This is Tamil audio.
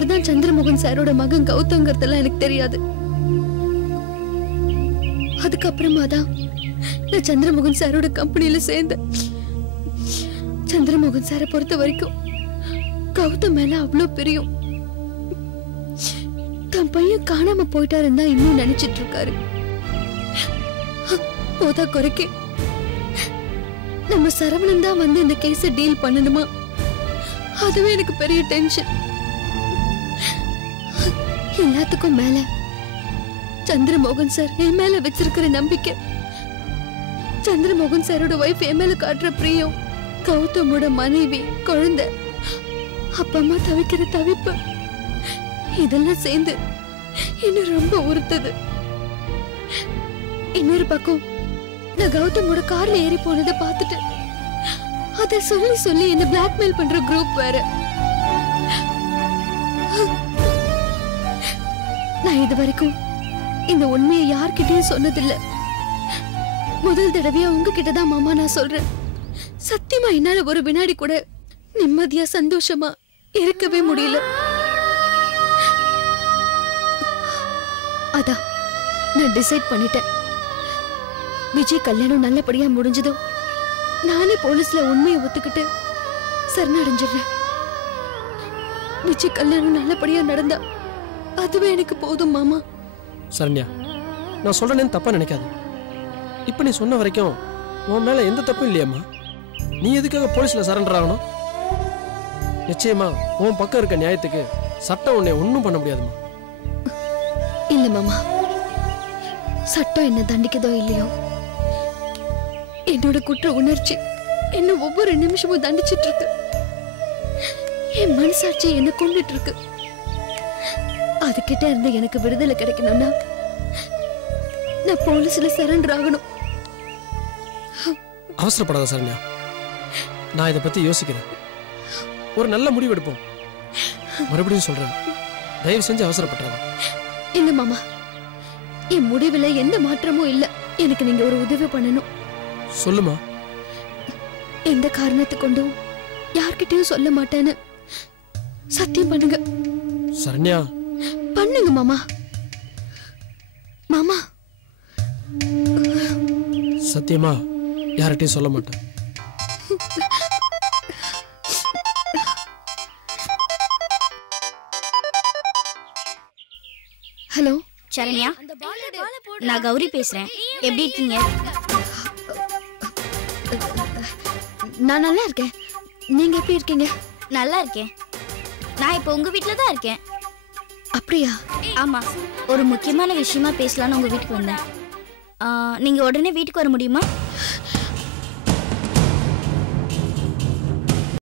அவர்தான் சந்திரமோகன் சாரோட மகன் கௌதம்ங்கிறதெல்லாம் எனக்கு தெரியாது. அதுக்கப்புறமா தான் நான் சந்திரமோகன் சாரோட கம்பெனியில சேர்ந்தேன். சந்திரமோகன் சாரை பொறுத்த வரைக்கும் கௌதம் மேல அவ்வளோ பிரியம். தன் பையன் காணாம போயிட்டாருன்னு தான் இன்னும் நினைச்சிட்டு இருக்காரு. போதா குறைக்கு நம்ம சரவணன் தான் வந்து இந்த கேஸ டீல் பண்ணணுமா, அதுவே எனக்கு பெரிய டென்ஷன். எல்லாத்துக்கும் மேல சந்திரமோகன் சார் என் மேல வச்சிருக்கிற நம்பிக்கை, சந்திரமோகன் சாரோட வைஃப் என் மேல காட்டுற பிரியம், கௌதமோட மனைவி, குழந்தை, அப்பா அம்மா தவிக்கிற தவிப்பு, இதெல்லாம் சேர்ந்து இன்னும் ரொம்ப உறுத்துது. இன்னொரு பக்கம் நான் கௌதமோட கார்ல ஏறி போனதை பார்த்துட்டு அதை சொல்லி சொல்லி என்ன பிளாக்மெயில் பண்ற குரூப் வேற. நான் இது வரைக்கும் இந்த உண்மையை யார்கிட்டயும் சொன்னதில்லை. முதல் தடவையா உங்ககிட்ட தான் மாமா நான் சொல்றேன். சத்தியமா என்னால ஒரு வினாடி கூட நிம்மதியா சந்தோஷமா இருக்கவே முடியல. அதான் நான் டிசைட் பண்ணிட்டேன். விஜய் கல்யாணம் நல்லபடியா முடிஞ்சதும் நானே போலீஸ்ல உண்மையை ஒத்துக்கிட்டு சரணடைஞ்சிடுறேன். விஜய் கல்யாணம் நல்லபடியா நடந்தா அதுவே எனக்கு போதும் மாமா. சரண்யா, நான் சொல்றேன்னு தப்பா நினைக்காது. இப்ப நீ சொன்ன வரைக்கும் உன் மேல எந்த தப்பும் இல்லையம்மா. நீ எதுக்காக போலீஸ்ல சரண்டர் ஆகணும்? நிச்சயமா உன் பக்கம் இருக்க நியாயத்துக்கு சட்டம் உன்னை ஒன்னும் பண்ண முடியாதுமா. இல்ல மாமா, சட்டம் என்ன தண்டிக்கதோ இல்லையோ, என்னோட குற்ற உணர்ச்சி என்ன ஒவ்வொரு நிமிஷமும் தண்டிச்சிட்டு இருக்கு. என் மனசாட்சி என்ன கொண்டுட்டு இருக்கு. அதுகிட்ட இருந்து எனக்கு விடுதலை கிடைக்கணும்னா நான் போலீஸ்ல சரண்டர் ஆகணும். அவசரப்படாத சரண்யா, நான் இதை பத்தி யோசிக்கிறேன். ஒரு நல்ல முடிவு எடுப்போம். மறுபடியும் சொல்றேன், தயவு செஞ்சு அவசரப்படாத. இல்ல மாமா, என் முடிவுல எந்த மாற்றமும் இல்ல. எனக்கு நீங்க ஒரு உதவி பண்ணணும். சொல்லுமா. எந்த காரணத்தை கொண்டும் யார்கிட்டயும் சொல்ல மாட்டேன்னு சத்தியம் பண்ணுங்க. சரண்யா, பண்ணுங்க மாமா. மாமா, சத்தியமா யார்கிட்டயும் சொல்ல மாட்டேன். ஹலோ சரண்யா, நான் கௌரி பேசுறேன். எப்படி இருக்கீங்க? நான் நல்லா இருக்கேன். நீங்க எப்படி இருக்கீங்க? நல்லா இருக்கேன். நான் இப்போ உங்க வீட்ல தான் இருக்கேன். அப்படியா? ஆமா, ஒரு முக்கியமான விஷயமா பேசலாம்னு உங்க வீட்டுக்கு வந்தேன். நீங்க உடனே வீட்டுக்கு வர முடியுமா?